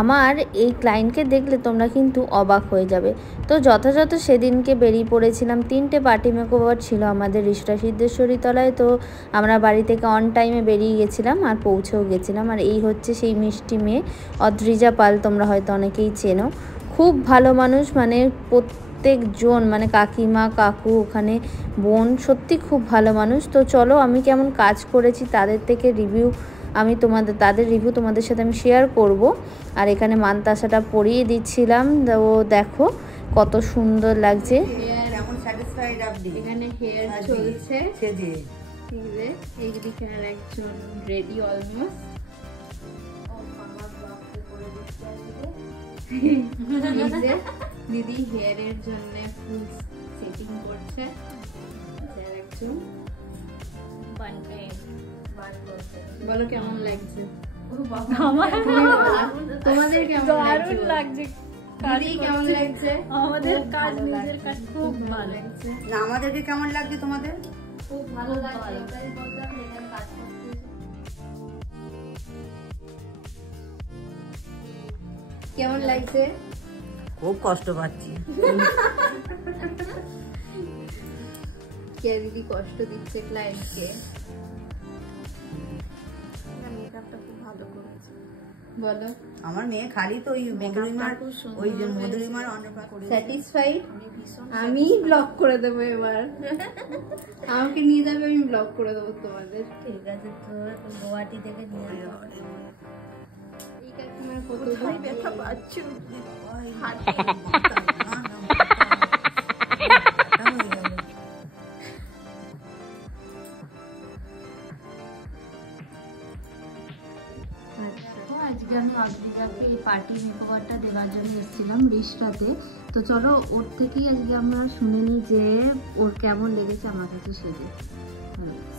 আমার এই ক্লায়েন্টকে দেখলে তোমরা কিন্তু অবাক হয়ে যাবে। তো যথাযথ সেদিনকে বেরিয়ে পড়েছিলাম, 3টে পার্টি মেকওভার ছিল আমাদের রিষড়া সিদ্ধেশ্বরী তলায়। তো আমরা বাড়ি থেকে অন টাইমে বেরিয়ে গেছিলাম আর পৌঁছেও গেছিলাম। আর এই হচ্ছে সেই মিষ্টি মেয়ে অদ্রিজা পাল, তোমরা হয়তো অনেকেই চেনো। খুব ভালো মানুষ, মানে প্রত্যেকজন, মানে কাকিমা কাকু ওখানে বোন, সত্যি খুব ভালো মানুষ। তো চলো আমি কেমন কাজ করেছি তাদের থেকে রিভিউ তাদের রিভিউ তোমাদের সাথে আমি শেয়ার করব। আর এখানে মানতাসাটা পরিয়ে দিচ্ছিলাম, ও দেখো কত সুন্দর লাগছে। এখানে হেয়ার চলছে, এইদিকে আর একজন রেডি অলমোস্ট। দিদি হেয়ারের জন্য ফুল সেটিং করছে, একজন বলো কেমন লাগছে? তোমাদের কেমন লাগছে? দিদি কেমন লাগছে? আমাদের কাজ, নিজের কাজ খুব ভালো লাগছে। না আমাদেরকে কেমন লাগছে? তোমাদের খুব ভালো লাগছে। এটাই বললাম, এখানে কাজ করতে কেমন লাগছে? খুব কষ্ট পাচ্ছি। কে দিদি কষ্ট দিচ্ছে ক্লায়েন্টকে? মেকআপটা খুব ভালো করেছে বলো। আমার মেয়ে খালি তো ওই মধুরিমার, ওই যে মধুরিমার অন্নপ্রাশন করে স্যাটিসফাইড। আমি ব্লক করে দেবো এবার, আমাকে নিয়ে যাবে, আমি ব্লক করে দেবো তোমাদের। ঠিক আছে, তো গুয়াহাটি থেকে নিয়ে যাবো। এই কাকিমার কত ব্যথা পাচ্ছো? আজকে আমি অদ্রিজাকে এই পার্টি মেকওভারটা দেওয়ার জন্য এসেছিলাম রিষড়াতে। তো চলো ওর থেকেই আজকে আমরা শুনে নিই যে ওর কেমন লেগেছে আমার কাছে সেজে।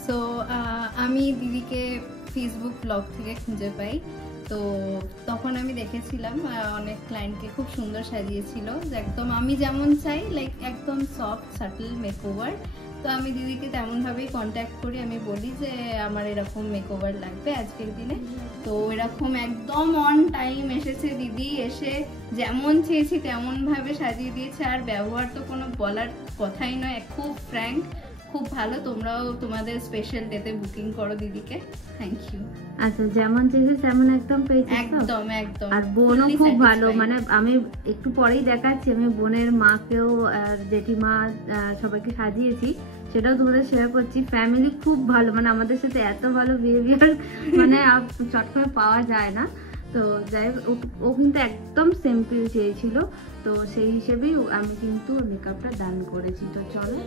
সো আমি দিদিকে ফেসবুক ব্লগ থেকে খুঁজে পাই, তো তখন আমি দেখেছিলাম অনেক ক্লায়েন্টকে খুব সুন্দর সাজিয়েছিল, একদম আমি যেমন চাই, লাইক একদম সফট সাটল মেকওভার। তো আমি দিদিকে তেমনভাবেই কন্ট্যাক্ট করি, আমি বলি যে আমার এরকম মেকওভার লাগবে আজকের দিনে। তো এরকম একদম অন টাইম এসেছে দিদি, এসে যেমন চেয়েছি তেমনভাবে সাজিয়ে দিয়েছে। আর ব্যবহার তো কোনো বলার কথাই নয়, খুব ফ্র্যাঙ্ক, খুব ভালো। তোমরাও তোমাদের স্পেশাল ডেতে বুকিং করো দিদিকে। Thank you. আচ্ছা, যেমন চেয়েছে তেমন একদম পেয়েছি, একদম একদম। আর বোনও খুব ভালো, মানে আমি একটু পরেই দেখাচ্ছি, আমি বোনের মাকেও জেঠিমা সবাইকে সাজিয়েছি, সেটাও তোমাদের শেয়ার করছি। ফ্যামিলি খুব ভালো, মানে আমাদের সাথে এত ভালো বিহেভিয়ার মানে চট করে পাওয়া যায় না। তো যাই হোক, ও কিন্তু একদম সিম্পল চেয়েছিল, তো সেই হিসেবেই আমি কিন্তু মেকআপটা ডান করেছি। তো চলো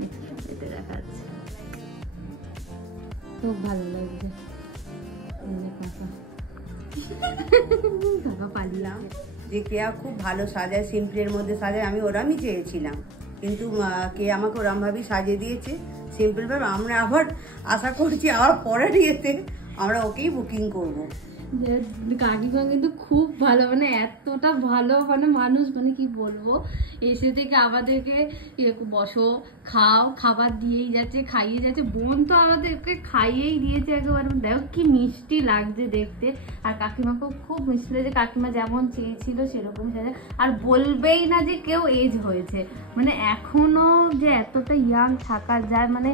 নেক্সট এতে দেখাচ্ছি। খুব ভালো লাগছে। যে কেয়া খুব ভালো সাজায়, সিম্পলের মধ্যে সাজায়, আমি ওরমই চেয়েছিলাম, কিন্তু কে আমাকে ওরম ভাবেই সাজিয়ে দিয়েছে সিম্পল ভাবে। আমরা আবার আশা করছি আবার পরের ইয়েতে আমরা ওকেই বুকিং করবো। কাকিমা কিন্তু খুব ভালো, মানে এতটা ভালো মানে মানুষ, মানে কি বলবো, এসে থেকে আমাদেরকে বসো খাও, খাবার দিয়েই যাচ্ছে, খাইয়ে যাচ্ছে। বোন তো আমাদেরকে খাইয়েই দিয়েছে একেবারে, দেখো কি মিষ্টি লাগছে দেখতে। আর কাকিমাকেও খুব মিষ্টি লাগছে, কাকিমা যেমন চেয়েছিল সেরকম সাজা। আর বলবেই না যে কেউ এজ হয়েছে, মানে এখনো যে এতটা ইয়াং থাকা যায়, মানে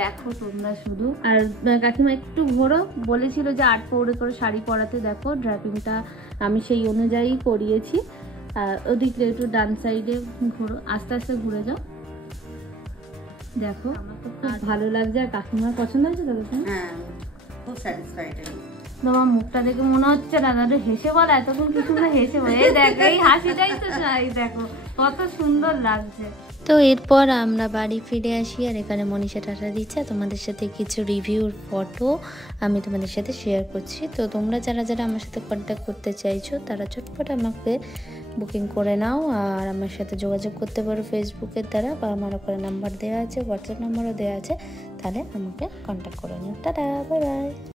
দেখো তোমরা শুধু। আর কাকিমা একটু ঘোরো, বলেছিল যে 8 পৌড়ে করে শাড়ি পরাতে, দেখো ড্রাপিংটা আমি সেই অনুযায়ী করিয়েছি। আর ওদিকে একটু ডান সাইডে ঘোরো, আস্তে আস্তে ঘুরে যাও, দেখো আমার তো খুব ভালো লাগছে। আর কাকিমার পছন্দ হয়েছে তো? হ্যাঁ, খুব স্যাটিসফাইড। তোমার মুখটা দেখে মনে হচ্ছে না দাদা হেসে বল, এতক্ষণ কিছু না হেসে বল, এই দেখো এই হাসিটাই তো চাই, দেখো কত সুন্দর লাগছে। তো এরপর আমরা বাড়ি ফিরে আসি, আর এখানে মনীষা টাটা দিচ্ছে, তোমাদের সাথে কিছু রিভিউর ফটো আমি তোমাদের সাথে শেয়ার করছি। তো তোমরা যারা যারা আমার সাথে কন্ট্যাক্ট করতে চাইছো তারা চটপট আমাকে বুকিং করে নাও, আর আমার সাথে যোগাযোগ করতে পারো ফেসবুকের দ্বারা, বা আমার ওখানে নাম্বার দেওয়া আছে, হোয়াটসঅ্যাপ নাম্বারও দেওয়া আছে, তাহলে আমাকে কন্ট্যাক্ট করে নিও। Tata, bye bye.